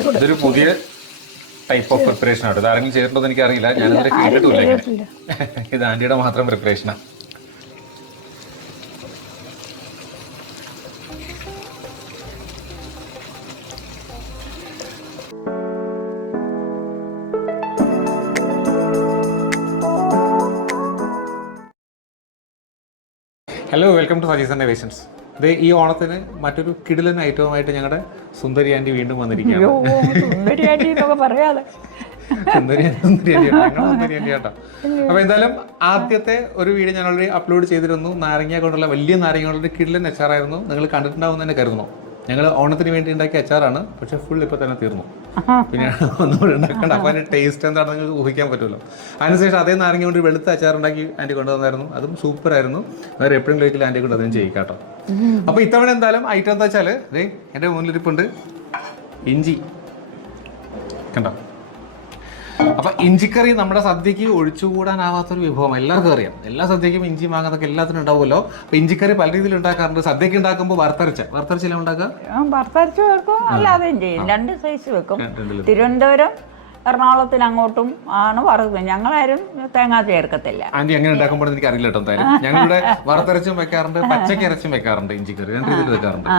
ഇതൊരു പുതിയ type of preparation ആണ്. ഇത് ആരെങ്കിലും ചെയ്തിട്ടുണ്ടോ എനിക്ക് അറിയില്ല. ഞാനിതിനെ കേട്ടിട്ടില്ല. ഇത് ആന്റിയുടെ മാത്രം പ്രിപ്പറേഷനാണ്. ഹലോ, വെൽക്കം ടു സജീസ് ആൻഡ് വേഷൻസ്. ഇത് ഈ ഓണത്തിന് മറ്റൊരു കിടിലൻ ഐറ്റവുമായിട്ട് ഞങ്ങളുടെ സുന്ദരി ആൻറ്റി വീണ്ടും വന്നിരിക്കുകയാണ്. സുന്ദരി ആൻറ്റി എന്നൊക്കെ പറയാതെ സുന്ദരി ആൻറ്റി കേട്ടോ. അപ്പോൾ എന്തായാലും ആദ്യത്തെ ഒരു വീഡിയോ ഞാൻ ഓൾറെഡി അപ്ലോഡ് ചെയ്തിരുന്നു. നാരങ്ങ കൊണ്ടുള്ള വലിയ നാരങ്ങ കൊണ്ടുള്ള കിടിലൻ അച്ചാറായിരുന്നു. നിങ്ങൾ കണ്ടിട്ടുണ്ടാവും തന്നെ കരുതുന്നു. ഞങ്ങൾ ഓണത്തിന് വേണ്ടി ഉണ്ടാക്കിയ അച്ചാറാണ്, പക്ഷെ ഫുൾ ഇപ്പോൾ തന്നെ തീർന്നു. പിന്നെ ഒന്നുകൂടി ഉണ്ടാക്കണ്ട. അപ്പോൾ അതിൻ്റെ ടേസ്റ്റ് എന്താണെന്ന് നിങ്ങൾക്ക് ഊഹിക്കാൻ പറ്റുമല്ലോ. അതിനുശേഷം അതേ നാരങ്ങ കൊണ്ട് വെളുത്ത അച്ചാറുണ്ടാക്കി ആൻറ്റി കൊണ്ടുവന്നായിരുന്നു. അതും സൂപ്പറായിരുന്നു. വേറെ എപ്പോഴും കഴിക്കില്ല ആൻറ്റി കൊണ്ട് അതും ചെയ്യിക്കാം കേട്ടോ. അപ്പോൾ ഇത്തവണ എന്തായാലും ഐറ്റം എന്താ വെച്ചാൽ ദേ എൻ്റെ മുന്നിലിരിപ്പുണ്ട് ഇഞ്ചി. കണ്ടോ? അപ്പം ഇഞ്ചിക്കറി നമ്മുടെ സദ്യക്ക് ഒഴിച്ചുകൂടാനാവാത്തൊരു വിഭവം. എല്ലാവർക്കും അറിയാം. എല്ലാ സദ്യക്കും ഇഞ്ചി മാങ്ങാതൊക്കെ എല്ലാത്തിനും ഉണ്ടാവുമല്ലോ. അപ്പം ഇഞ്ചിക്കറി പല രീതിയിൽ ഉണ്ടാക്കാറുണ്ട്. സദ്യക്ക് ഉണ്ടാക്കുമ്പോൾ വറുത്തരച്ചില്ല ഉണ്ടാക്കുക. വറുത്തരച്ച് വെക്കും, അല്ലാതെയും ചെയ്യും. രണ്ട് സൈസ് വെക്കും. തിരുവനന്തപുരം, എറണാകുളത്തിന് അങ്ങോട്ടും ആണ് വറുക്കുന്നത്. ഞങ്ങളാരും തേങ്ങ ചേർക്കത്തില്ല. ആന്റി എങ്ങനെ ഉണ്ടാക്കുമ്പോൾ എനിക്ക് അറിയില്ല കേട്ടോ. എന്തായാലും ഞങ്ങളുടെ വറുത്തരച്ചും വെക്കാറുണ്ട്, പച്ചക്കരച്ചും വെക്കാറുണ്ട്. ഇഞ്ചിക്കറി രണ്ട് രീതിയിൽ വെക്കാറുണ്ട്.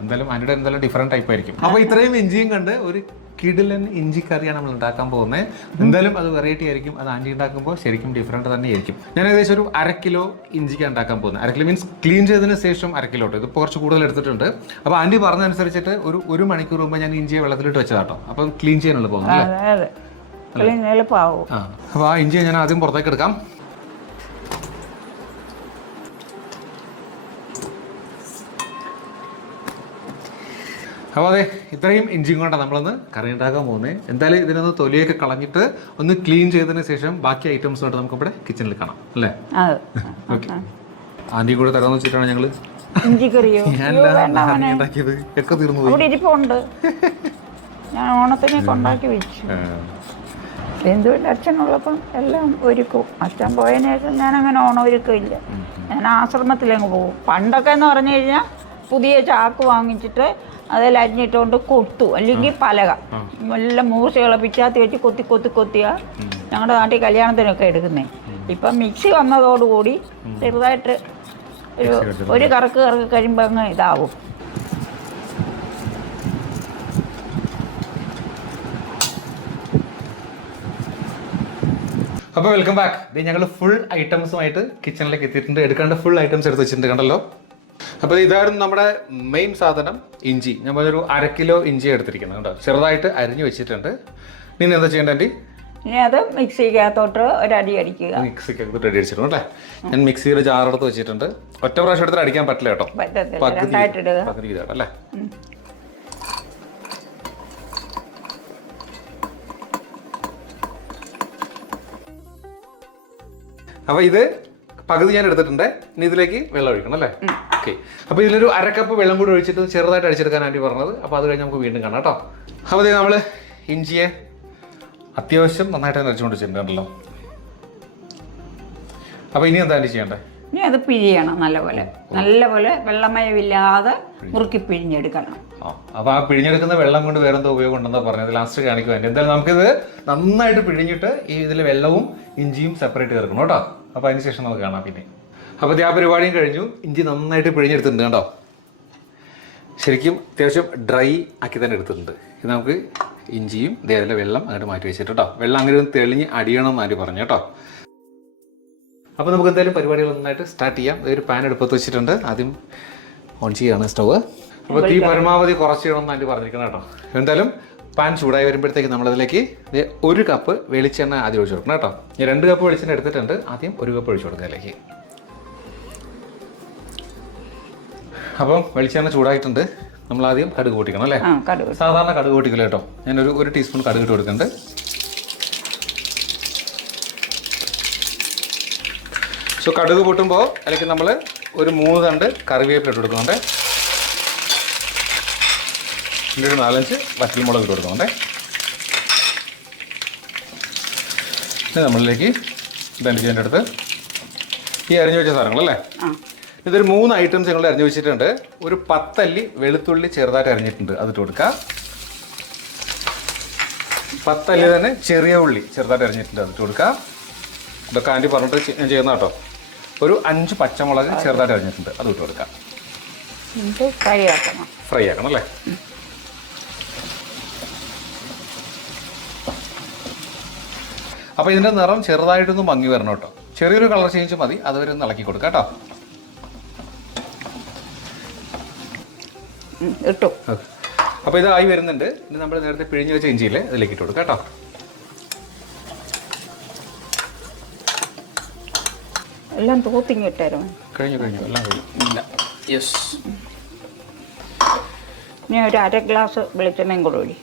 എന്തായാലും ആന്റിയുടെ എന്തായാലും ഡിഫറെന്റ് ടൈപ്പ് ആയിരിക്കും. അപ്പോൾ ഇത്രയും ഇഞ്ചിയും കണ്ട് ഒരു കിടിലൻ ഇഞ്ചിക്കറിയാണ് നമ്മൾ ഉണ്ടാക്കാൻ പോകുന്നത്. എന്തായാലും അത് വെറൈറ്റി ആയിരിക്കും. അത് ആൻറ്റി ഉണ്ടാക്കുമ്പോൾ ശരിക്കും ഡിഫറെൻറ്റ് തന്നെ ആയിരിക്കും. ഞാൻ ഏകദേശം ഒരു 1/2 കിലോ ഇഞ്ചിക്ക് ഉണ്ടാക്കാൻ പോകുന്നത്. 1/2 കിലോ മീൻസ് ക്ലീൻ ചെയ്തതിന് ശേഷം 1/2 കിലോ. ഇതിപ്പോൾ കുറച്ച് കൂടുതൽ എടുത്തിട്ടുണ്ട്. അപ്പോൾ ആൻറ്റി പറഞ്ഞതനുസരിച്ചിട്ട് ഒരു മണിക്കൂർ മുമ്പ് ഞാൻ ഇഞ്ചിയെ വെള്ളത്തിലിട്ട് വെച്ചതാട്ടോ. അപ്പം ക്ലീൻ ചെയ്യാനുള്ള പോകുന്നത് അല്ലേ? അപ്പോൾ ആ ഇഞ്ചിയെ ഞാൻ ആദ്യം പുറത്തേക്ക് എടുക്കാം. അപ്പോൾ അതെ, ഇത്രയും ഇഞ്ചിയും കൊണ്ടാണ് നമ്മളൊന്ന് കറി ഉണ്ടാക്കാൻ പോകുന്നത്. എന്തായാലും ഇതിനൊന്ന് തൊലിയൊക്കെ കളഞ്ഞിട്ട് ഒന്ന് ക്ലീൻ ചെയ്തതിന് ശേഷം ബാക്കി ഐറ്റംസ് ആയിട്ട് നമുക്ക് ഇവിടെ കിച്ചണിൽ കാണാം അല്ലേ? ഓക്കെ. ആന്റി കൂടെ തരാമെന്ന് വെച്ചിട്ടാണ് ഞങ്ങൾ ഉണ്ടാക്കിയത്. ഒക്കെ തീർന്നു പോയി. ഞാൻ ഓണത്തിനെ കൊണ്ടാക്കി വെച്ചു. എന്തുകൊണ്ട് അച്ഛനുള്ളപ്പം എല്ലാം ഒരുക്കും. അച്ഛൻ പോയതിനു ശേഷം ഞാനങ്ങനെ ഓണം ഒരുക്കില്ല. ഞാൻ ആശ്രമത്തിലങ്ങ് പോകും. പണ്ടൊക്കെ എന്ന് പറഞ്ഞു കഴിഞ്ഞാൽ പുതിയ ചാക്ക് വാങ്ങിച്ചിട്ട് അതിൽ അരിഞ്ഞിട്ടുകൊണ്ട് കൊത്തു, അല്ലെങ്കിൽ പലക നല്ല മൂർച്ചയുള്ള പിച്ചാത്തി വെച്ച് കൊത്തിയാ ഞങ്ങളുടെ നാട്ടിൽ കല്യാണത്തിനൊക്കെ എടുക്കുന്നേ. ഇപ്പം മിക്സി വന്നതോടുകൂടി ചെറുതായിട്ട് ഒരു കറക്ക് കഴിയുമ്പോൾ അങ്ങ് ഇതാവും. അപ്പോൾ വെൽക്കം ബാക്ക്. ഇത് ഞങ്ങൾ ഫുൾ ഐറ്റംസുമായിട്ട് കിച്ചണിലേക്ക് എത്തിയിട്ടുണ്ട്. എടുക്കേണ്ട ഫുൾ ഐറ്റംസ് എടുത്ത് വെച്ചിട്ടുണ്ട്, കണ്ടല്ലോ. അപ്പോൾ ഇതായിരുന്നു നമ്മുടെ മെയിൻ സാധനം, ഇഞ്ചി. ഞാൻ പറഞ്ഞൊരു 1/2 കിലോ ഇഞ്ചി എടുത്തിരിക്കുന്നത് കേട്ടോ. ചെറുതായിട്ട് അരിഞ്ഞു വെച്ചിട്ടുണ്ട്. ഇനി എന്താ ചെയ്യേണ്ട ആൻറ്റി? ഇനി അത് മിക്സിക്കകത്തോട്ട് ഒരടി അടിക്കുക. മിക്സിക്കകത്തോട്ട് അടി അടിച്ചിട്ടുണ്ട് അല്ലേ? ഞാൻ മിക്സിയുടെ ജാറെടുത്ത് വെച്ചിട്ടുണ്ട്. ഒറ്റ പ്രാവശ്യം എടുത്തിട്ട് അടിക്കാൻ പറ്റില്ല കേട്ടോ. പകുതി ഇതാണ് അല്ലേ? അപ്പോൾ ഇത് പകുതി ഞാൻ എടുത്തിട്ടുണ്ട്. ഇനി ഇതിലേക്ക് വെള്ളം ഒഴിക്കണം അല്ലേ? ഓക്കെ. അപ്പോൾ ഇതിലൊരു 1/2 കപ്പ് വെള്ളം കൂടി ഒഴിച്ചിട്ട് ചെറുതായിട്ട് അടിച്ചെടുക്കാൻ ആൻറ്റി പറഞ്ഞത്. അപ്പോൾ അത് കഴിഞ്ഞ് നമുക്ക് വീണ്ടും കാണാം കേട്ടോ. അപ്പോൾ ഇത് നമ്മൾ ഇഞ്ചിയെ അത്യാവശ്യം നന്നായിട്ട് തന്നെ അടിച്ചുകൊണ്ട് വെച്ചിട്ടുണ്ടല്ലോ. അപ്പോൾ ഇനി എന്താ ആൻറ്റി ചെയ്യേണ്ടത്? ഇനി അത് പിഴിയണം നല്ലപോലെ വെള്ളമയമില്ലാതെ മുറുക്കി പിഴിഞ്ഞെടുക്കണം. അപ്പോൾ ആ പിഴിഞ്ഞെടുക്കുന്ന വെള്ളം കൊണ്ട് വേറെ എന്തോ ഉപയോഗം ഉണ്ടെന്നാ പറഞ്ഞത്. ലാസ്റ്റ് കാണിക്കും വേണ്ടി. എന്തായാലും നമുക്കിത് നന്നായിട്ട് പിഴിഞ്ഞിട്ട് ഈ ഇതിൽ വെള്ളവും ഇഞ്ചിയും സെപ്പറേറ്റ് ചേർക്കണം കേട്ടോ. അപ്പോൾ അതിന് ശേഷം നമുക്ക് കാണാം പിന്നെ. അപ്പോൾ ഇത് ആ പരിപാടിയും കഴിഞ്ഞു. ഇഞ്ചി നന്നായിട്ട് പിഴിഞ്ഞെടുത്തിട്ടുണ്ട് കേട്ടോ. ശരിക്കും അത്യാവശ്യം ഡ്രൈ ആക്കി തന്നെ എടുത്തിട്ടുണ്ട്. ഇത് നമുക്ക് ഇഞ്ചിയും ഇതേപോലെ വെള്ളം അങ്ങോട്ട് മാറ്റി വെച്ചിട്ട് കേട്ടോ. വെള്ളം അങ്ങനെ ഒന്ന് തെളിഞ്ഞ് അടിയണം എന്ന് ആര് പറഞ്ഞു കേട്ടോ. അപ്പോൾ നമുക്ക് എന്തായാലും പരിപാടികൾ നന്നായിട്ട് സ്റ്റാർട്ട് ചെയ്യാം. ഒരു പാൻ എടുപ്പത്ത് വെച്ചിട്ടുണ്ട്. ആദ്യം ഓൺ ചെയ്യുകയാണ് സ്റ്റവ്. അപ്പോൾ തീ പരമാവധി കുറച്ച് ചെയ്യണമെന്ന് ആൻറ്റി പറഞ്ഞിരിക്കണം കേട്ടോ. എന്തായാലും പാൻ ചൂടായി വരുമ്പോഴത്തേക്ക് നമ്മളതിലേക്ക് 1 കപ്പ് വെളിച്ചെണ്ണ ആദ്യം ഒഴിച്ചു കൊടുക്കണം കേട്ടോ. ഞാൻ 2 കപ്പ് വെളിച്ചെണ്ണ എടുത്തിട്ടുണ്ട്. ആദ്യം 1 കപ്പ് ഒഴിച്ചു കൊടുക്കുക അതിലേക്ക്. അപ്പം വെളിച്ചെണ്ണ ചൂടായിട്ടുണ്ട്. നമ്മൾ ആദ്യം കടുക് പൊട്ടിക്കണം അല്ലേ? സാധാരണ കടുക് പൊട്ടിക്കില്ല കേട്ടോ. ഞാനൊരു 1 ടീസ്പൂൺ കടുക് ഇട്ട് കൊടുക്കുന്നുണ്ട്. സോ കടുക് പൊട്ടുമ്പോൾ അതിലേക്ക് നമ്മൾ ഒരു 3 തണ്ട് കറിവേപ്പില ഇട്ട് കൊടുക്കുന്നുണ്ട്. പിന്നെ ഒരു 4-5 വറ്റൽമുളക് ഇട്ട് കൊടുക്കുന്നുണ്ട്. പിന്നെ നമ്മളിലേക്ക് ഇതണ്ടി ചെയ്യേണ്ട അടുത്ത് ഈ അരിഞ്ഞു വെച്ച സാധനങ്ങളല്ലേ? ഇതൊരു 3 ഐറ്റംസ് ഞങ്ങൾ അരിഞ്ഞു വെച്ചിട്ടുണ്ട്. ഒരു 10 അല്ലി വെളുത്തുള്ളി ചെറുതായിട്ട് അരിഞ്ഞിട്ടുണ്ട്, അതിട്ട് കൊടുക്കുക. 10 അല്ലി തന്നെ ചെറിയ ഉള്ളി ചെറുതായിട്ട് അരിഞ്ഞിട്ടുണ്ട് അതിട്ട് കൊടുക്കാം. ഇതൊക്കെ ആൻറ്റി പറഞ്ഞിട്ട് ഞാൻ ചെയ്യുന്ന കേട്ടോ. ഒരു 5 പച്ചമുളക് ചെറുതായിട്ട് അരിഞ്ഞിട്ടുണ്ട് അത് ഇട്ട് കൊടുക്കാം. ഫ്രൈ ആക്കണം. ഫ്രൈ ആക്കണം അല്ലേ? അപ്പോൾ ഇതിൻ്റെ നിറം ചെറുതായിട്ടൊന്ന് മങ്ങി വരണം കേട്ടോ. ചെറിയൊരു കളർ ചേഞ്ച് മതി, അതുവരെ ഒന്ന് ഇളക്കി കൊടുക്കാം കേട്ടോ. ഇട്ടു. അപ്പോൾ ഇതായി വരുന്നുണ്ട്. ഇനി നമ്മൾ നേരത്തെ പിഴിഞ്ഞ് വെച്ച ഇഞ്ചിയില്ലേ അതിലേക്ക് ഇട്ട് കൊടുക്കാം കേട്ടോ. എല്ലാം തൂത്തിങ്ങിട്ടായിരുന്നു. കഴിഞ്ഞു എല്ലാം കഴിഞ്ഞു. ഇല്ല, യെസ്. ഇനി ഒരു 1/2 ഗ്ലാസ് വെളിച്ചെണ്ണയും കൂടെ ഒഴി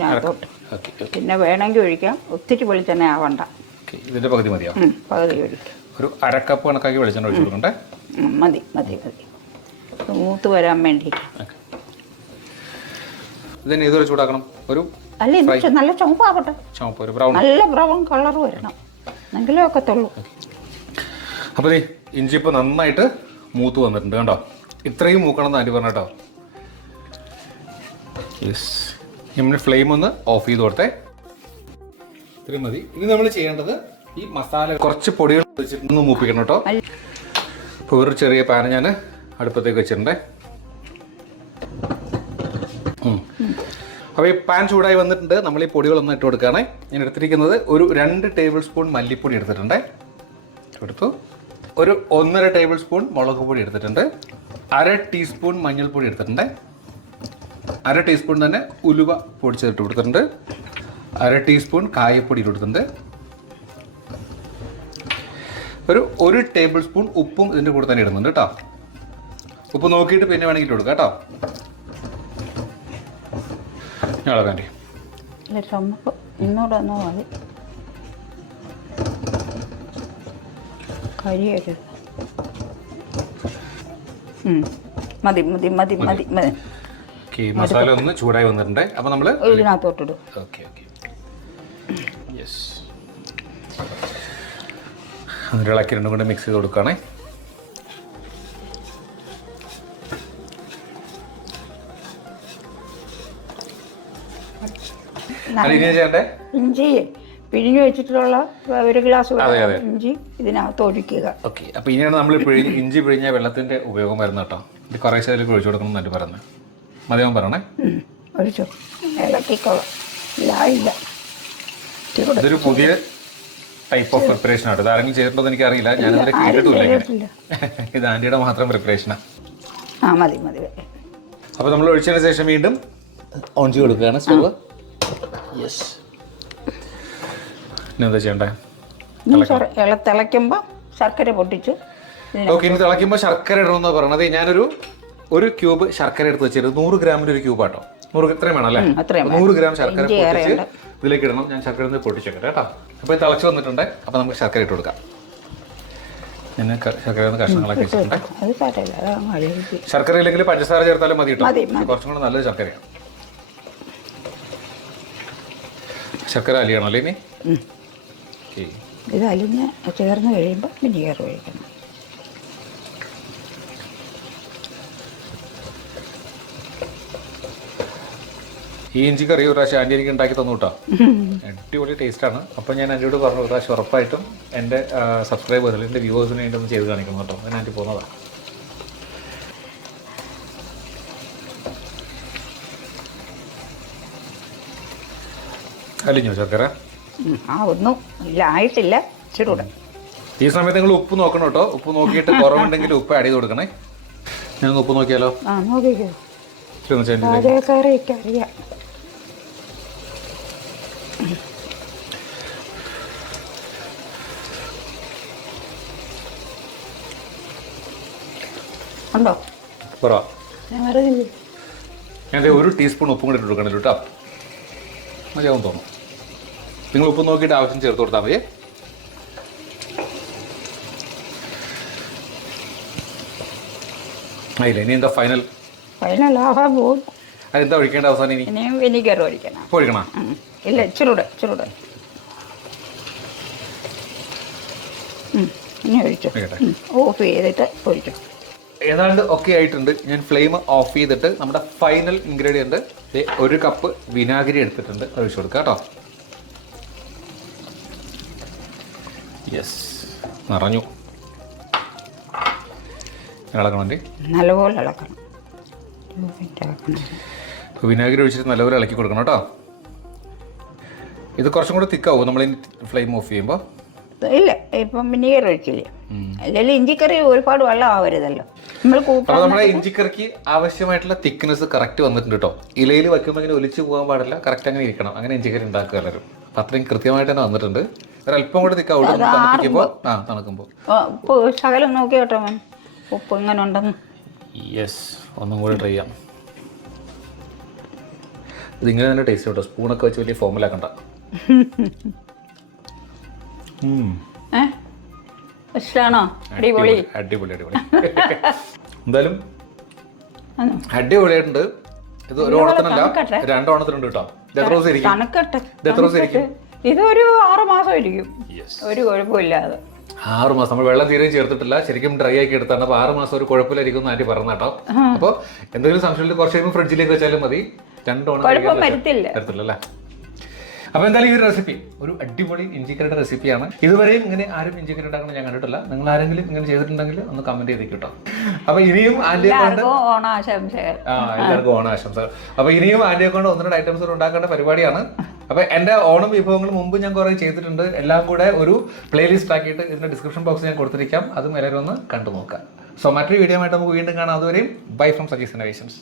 ഞാനോട്ട്. പിന്നെ വേണമെങ്കിൽ ഒഴിക്കാം, ഒത്തിരി വെളിച്ചെണ്ണ ആവണ്ട. ഇതിൻ്റെ പകുതി മതിയോ? പകുതി ഒഴിക്കാം. ഒരു 1/2 കപ്പ് കണക്കാക്കി വെളിച്ചെണ്ണ ഒഴിച്ചു കൊടുക്കണ്ടേ? മതി മതി മതി, മൂത്ത് വരാൻ വേണ്ടി. ഇതിന് ഏതൊരു ചൂടാക്കണം? ഒരു അല്ല, ഇത് നല്ല ചുവപ്പാകട്ടെ, ഒരു ബ്രൗൺ, നല്ല ബ്രൗൺ കളർ വരണം, എന്നെങ്കിലേ ഒക്കത്തുള്ളൂ. അപ്പോൾ ഇഞ്ചി ഇപ്പോൾ നന്നായിട്ട് മൂത്ത് വന്നിട്ടുണ്ട് കണ്ടോ. ഇത്രയും മൂക്കണം എന്ന് ആൻറ്റി പറഞ്ഞു കേട്ടോ. യെസ്. നമ്മൾ ഫ്ലെയിം ഒന്ന് ഓഫ് ചെയ്ത് കൊടുത്തേ. ഇത്രയും മതി. ഇനി നമ്മൾ ചെയ്യേണ്ടത് ഈ മസാല കുറച്ച് പൊടികൾ വെച്ചിട്ടൊന്ന് മൂപ്പിക്കണം കേട്ടോ. ഇപ്പോൾ ഒരു ചെറിയ പാൻ ഞാൻ അടുപ്പത്തേക്ക് വെച്ചിട്ടുണ്ടേ. അപ്പോൾ ഈ പാൻ ചൂടായി വന്നിട്ടുണ്ട്. നമ്മൾ ഈ പൊടികളൊന്നും ഇട്ട് കൊടുക്കുകയാണേ. ഞാൻ എടുത്തിരിക്കുന്നത് ഒരു 2 ടേബിൾ സ്പൂൺ മല്ലിപ്പൊടി എടുത്തിട്ടുണ്ടേ, എടുത്തു. ഒരു 1.5 ടേബിൾ സ്പൂൺ മുളക് പൊടി എടുത്തിട്ടുണ്ട്. 1/2 ടീസ്പൂൺ മഞ്ഞൾപ്പൊടി എടുത്തിട്ടുണ്ട്. 1/2 ടീസ്പൂൺ തന്നെ ഉലുവ പൊടിച്ചിട്ട് കൊടുത്തിട്ടുണ്ട്. 1/2 ടീസ്പൂൺ കായപ്പൊടി കൊടുത്തിട്ടുണ്ട്. ഒരു 1 ടേബിൾ സ്പൂൺ ഉപ്പും ഇതിൻ്റെ കൂടെ തന്നെ ഇടുന്നുണ്ട് കേട്ടോ. ഉപ്പ് നോക്കിയിട്ട് പിന്നെ വേണമെങ്കിൽ കൊടുക്കാം കേട്ടോ. ഞങ്ങളെ ചുമപ്പ് ഇന്നോടൊന്നോ മതി, കരിയരുത്. മതി മതി മതി മതി മതി. മസാല ഒന്ന് ചൂടായി വന്നിട്ടുണ്ട്. അപ്പോൾ നമ്മൾ ഇതിനകത്തോട്ടിടും. Okay okay, yes. എന്നിട്ട് ഇളക്കി രണ്ടും കൊണ്ട് മിക്സ് ചെയ്ത് കൊടുക്കുകയാണേ. ഇഞ്ചി പിഴിഞ്ഞു വെച്ചിട്ടുള്ള 1 ഗ്ലാസ് ഇഞ്ചി ഇതിനകത്ത് ഒഴിക്കുക. ഓക്കെ. അപ്പോൾ ഇനിയാണ് നമ്മൾ ഇഞ്ചി പിഴിഞ്ഞ വെള്ളത്തിൻ്റെ ഉപയോഗം വരുന്നത് കേട്ടോ. ഇത് കുറേ ശതമാനം ഒഴിച്ചു കൊടുക്കണം എന്നായിട്ട് പറയുന്നത്. മതിയാവും പറയണേ. ഒഴിച്ചു ഇളക്കിക്കോളാം. ഇല്ല, ഇതൊരു പുതിയ ടൈപ്പ് ഓഫ് പ്രിപ്പറേഷൻ ആണ്. ഇത് ആരെങ്കിലും ചെയ്തിട്ടുണ്ടോ എനിക്ക് അറിയില്ല. ഞാനതിനെ കേട്ടിട്ടില്ല. ഇത് ആൻറ്റിയുടെ മാത്രം പ്രിപ്പറേഷനാണ്. മതി മതി. അപ്പോൾ നമ്മൾ ഒഴിച്ചതിന് ശേഷം വീണ്ടും ഓൺ ചെയ്ത് കൊടുക്കുകയാണ് സ്റ്റവ്. യെസ്. ഇനി എന്താ ചെയ്യണ്ടേ? തിളയ്ക്കുമ്പോൾ ശർക്കര പൊട്ടിച്ച്. ഓക്കെ. ഇനി തിളയ്ക്കുമ്പോൾ ശർക്കര ഇടണമെന്ന് പറയണത്. ഒരു ക്യൂബ് ശർക്കര എടുത്ത് വെച്ചിട്ട് 100 ഗ്രാമിൻ്റെ ഒരു ക്യൂബ് ആട്ടോ. 100 ഇത്രയും വേണം അല്ലേ? 100 ഗ്രാം ശർക്കര പൊട്ടിച്ച് ഇതിലേക്ക് ഇടണം. ഞാൻ ശർക്കര ഒന്ന് പൊട്ടിച്ചേക്കട്ടെ കേട്ടോ. അപ്പോൾ ഇത് തിളച്ച് വന്നിട്ടുണ്ട്. അപ്പോൾ നമുക്ക് ശർക്കര ഇട്ട് കൊടുക്കാം. ഞാൻ ശർക്കര ഒന്ന് കഷ്ണങ്ങളൊക്കെ വെച്ചിട്ടുണ്ട്. ശർക്കര ഇല്ലെങ്കിൽ പഞ്ചസാര ചേർത്താലും മതി കേട്ടോ. കുറച്ചും കൂടെ നല്ലത് ശർക്കരയാണ്. ശർക്കര അലിയണം അല്ലേ ഇനി? ഇത് അലിഞ്ഞ് ചേർന്ന് കഴിയുമ്പോൾ വിനീഗർ ഒഴിക്കണം. ഈ ഇഞ്ചി കറി ഒരു പ്രാവശ്യം ആൻറ്റി എനിക്ക് ഉണ്ടാക്കി തന്നു കേട്ടോ. അടിപൊളി ടേസ്റ്റാണ്. അപ്പോൾ ഞാൻ ആൻറ്റിയോട് പറഞ്ഞു ഒരു പ്രാവശ്യം ഉറപ്പായിട്ടും എൻ്റെ സബ്സ്ക്രൈബേഴ്സിൽ എൻ്റെ വ്യൂവേഴ്സിന് വേണ്ടി ഒന്ന് ചെയ്ത് കാണിക്കണം കേട്ടോ. ഞാൻ ആൻറ്റി പോകുന്നതാണ്. അലിഞ്ഞോ ശർക്കര? ഒന്നും ഇല്ല, ആയിട്ടില്ല. ചെറുടെ ഈ സമയത്ത് നിങ്ങൾ ഉപ്പ് നോക്കണം കേട്ടോ. ഉപ്പ് നോക്കിയിട്ട് കുറവുണ്ടെങ്കിൽ ഉപ്പ് ആഡ് ചെയ്ത് കൊടുക്കണേ. ഞാനൊന്ന് ഉപ്പ് നോക്കിയാലോ? നോക്കിക്കോ. അറിയാം. ഉണ്ടോ? കുറവാ. ഞാൻ 1 ടീസ്പൂൺ ഉപ്പും കൂടി ഇട്ട് കൊടുക്കണം കേട്ടോ. മതിയാവും തോന്നും. നിങ്ങൾ ഉപ്പ് നോക്കിയിട്ട് ആവശ്യം ചേർത്ത് കൊടുത്താൽ മതി. ആയില്ല. ഇനി എന്താ ഫൈനൽ ആകാൻ പോകും. അതെന്താ ഒഴിക്കേണ്ട അവസാനം? ഇനി വിനീഗർ ഒഴിക്കണം. ഒഴിക്കണം? ഇല്ല, ചെറുടെ ഇനി ഒഴിച്ചു. ഓഫ് ചെയ്തിട്ട് ഒഴിച്ചു. ഏതാണ്ട് ഒക്കെ ആയിട്ടുണ്ട്. ഞാൻ ഫ്ലെയിം ഓഫ് ചെയ്തിട്ട് നമ്മുടെ ഫൈനൽ ഇൻഗ്രീഡിയൻറ്റ് 1 കപ്പ് വിനാഗിരി എടുത്തിട്ടുണ്ട്. ഒഴിച്ചു കൊടുക്കാം കേട്ടോ. യെസ്, നിറഞ്ഞു. ഇളക്കണം. നല്ലപോലെ ഇളക്കണം. ഇപ്പോൾ വിനാഗിരി ഒഴിച്ചിട്ട് നല്ലപോലെ ഇളക്കി കൊടുക്കണം കേട്ടോ. ഇത് കുറച്ചും കൂടെ തിക്കാവും നമ്മൾ ഫ്ലെയിം ഓഫ് ചെയ്യുമ്പോൾ. ഇല്ല, ഇപ്പം വിനീഗർ ഒഴിക്കില്ല. അല്ലെങ്കിൽ ഇഞ്ചിക്കറി ഒരുപാട് വെള്ളം ആവരുതല്ലോ. നമ്മൾ അപ്പോൾ നമ്മുടെ ഇഞ്ചിക്കറിക്ക് ആവശ്യമായിട്ടുള്ള തിക്നെസ് കറക്റ്റ് വന്നിട്ടുണ്ട് കേട്ടോ. ഇലയിൽ വയ്ക്കുമ്പോൾ ഇങ്ങനെ ഒലിച്ച് പോകാൻ പാടില്ല, കറക്റ്റ് അങ്ങനെ ഇരിക്കണം. അങ്ങനെ ഇഞ്ചിക്കറി ഉണ്ടാക്കുക എല്ലാവരും. അപ്പം അത്രയും കൃത്യമായിട്ട് തന്നെ വന്നിട്ടുണ്ട്. ഒരല്പം കൂടെ തിക്കാവുള്ളൂ തണുപ്പിക്കുമ്പോൾ. തണുക്കുമ്പോൾ ഉപ്പ് ശകലം നോക്കി കേട്ടോ മോൻ, ഉപ്പ് ഇങ്ങനെ ഉണ്ടെന്ന്. യെസ്, ഒന്നും കൂടെ ട്രൈ ചെയ്യാം. ഇതിങ്ങനെ തന്നെ ടേസ്റ്റ് കേട്ടോ. സ്പൂണൊക്കെ വെച്ച് വലിയ ഫോമിലാക്കണ്ട. ഇഷ്ടമാണോ? അടിപൊളി അടിപൊളി അടിപൊളി. എന്തായാലും അടിപൊളിയായിട്ടുണ്ട്. ഇത് ഒരു ഓണത്തിനല്ല, 2 ഓണത്തിനുണ്ട് കേട്ടോ. ഇത് എത്ര ദിവസം ഇരിക്കും? എത്ര ദിവസം ഇരിക്കും? ഇതൊരു 6 മാസം ഇരിക്കും, ഒരു കുഴപ്പമില്ലാതെ. 6 മാസം. നമ്മൾ വെള്ളം തീരെ ചേർത്തിട്ടില്ല, ശരിക്കും ഡ്രൈ ആക്കി എടുത്താണ്. അപ്പോൾ 6 മാസം ഒരു കുഴപ്പമില്ലായിരിക്കും എന്ന് ആൻറ്റി പറഞ്ഞു കേട്ടോ. അപ്പോൾ എന്തെങ്കിലും സംശയത്തിൽ കുറച്ച് കഴിയുമ്പോൾ ഫ്രിഡ്ജിലേക്ക് വെച്ചാലും മതി. 2 ഓണം വരത്തില്ല അല്ലേ? അപ്പോൾ എന്തായാലും ഈ ഒരു റെസിപ്പി ഒരു അടിപൊളി ഇഞ്ചിക്കറിയുടെ റെസിപ്പിയാണ്. ഇതുവരെയും ഇങ്ങനെ ആരും ഇഞ്ചിക്കറി ഉണ്ടാക്കണം ഞാൻ കണ്ടിട്ടില്ല. നിങ്ങൾ ആരെങ്കിലും ഇങ്ങനെ ചെയ്തിട്ടുണ്ടെങ്കിൽ ഒന്ന് കമന്റ് ചെയ്തേക്കും കേട്ടോ. അപ്പോൾ ഇനിയും ആന്റിയെ കൊണ്ട് എല്ലാവർക്കും ഓണാശംസകൾ. അപ്പോൾ ഇനിയും ആന്റിയെ കൊണ്ട് 1-2 ഐറ്റംസ് ഉണ്ടാക്കേണ്ട പരിപാടിയാണ്. അപ്പോൾ എൻ്റെ ഓണം വിഭവങ്ങൾ മുമ്പ് ഞാൻ കുറേ ചെയ്തിട്ടുണ്ട്. എല്ലാം കൂടെ ഒരു പ്ലേലിസ്റ്റ് ആക്കിയിട്ട് ഇതിൻ്റെ ഡിസ്ക്രിപ്ഷൻ ബോക്സ് ഞാൻ കൊടുത്തിരിക്കാം. അതും എല്ലാവരും ഒന്ന് കണ്ടു നോക്കാം. സോ മറ്റൊരു വീഡിയോ ആയിട്ട് നമുക്ക് വീണ്ടും കാണാം. അതുവരെയും ബൈ ഫ്രം സജീസ് ഇന്നോവേഷൻസ്.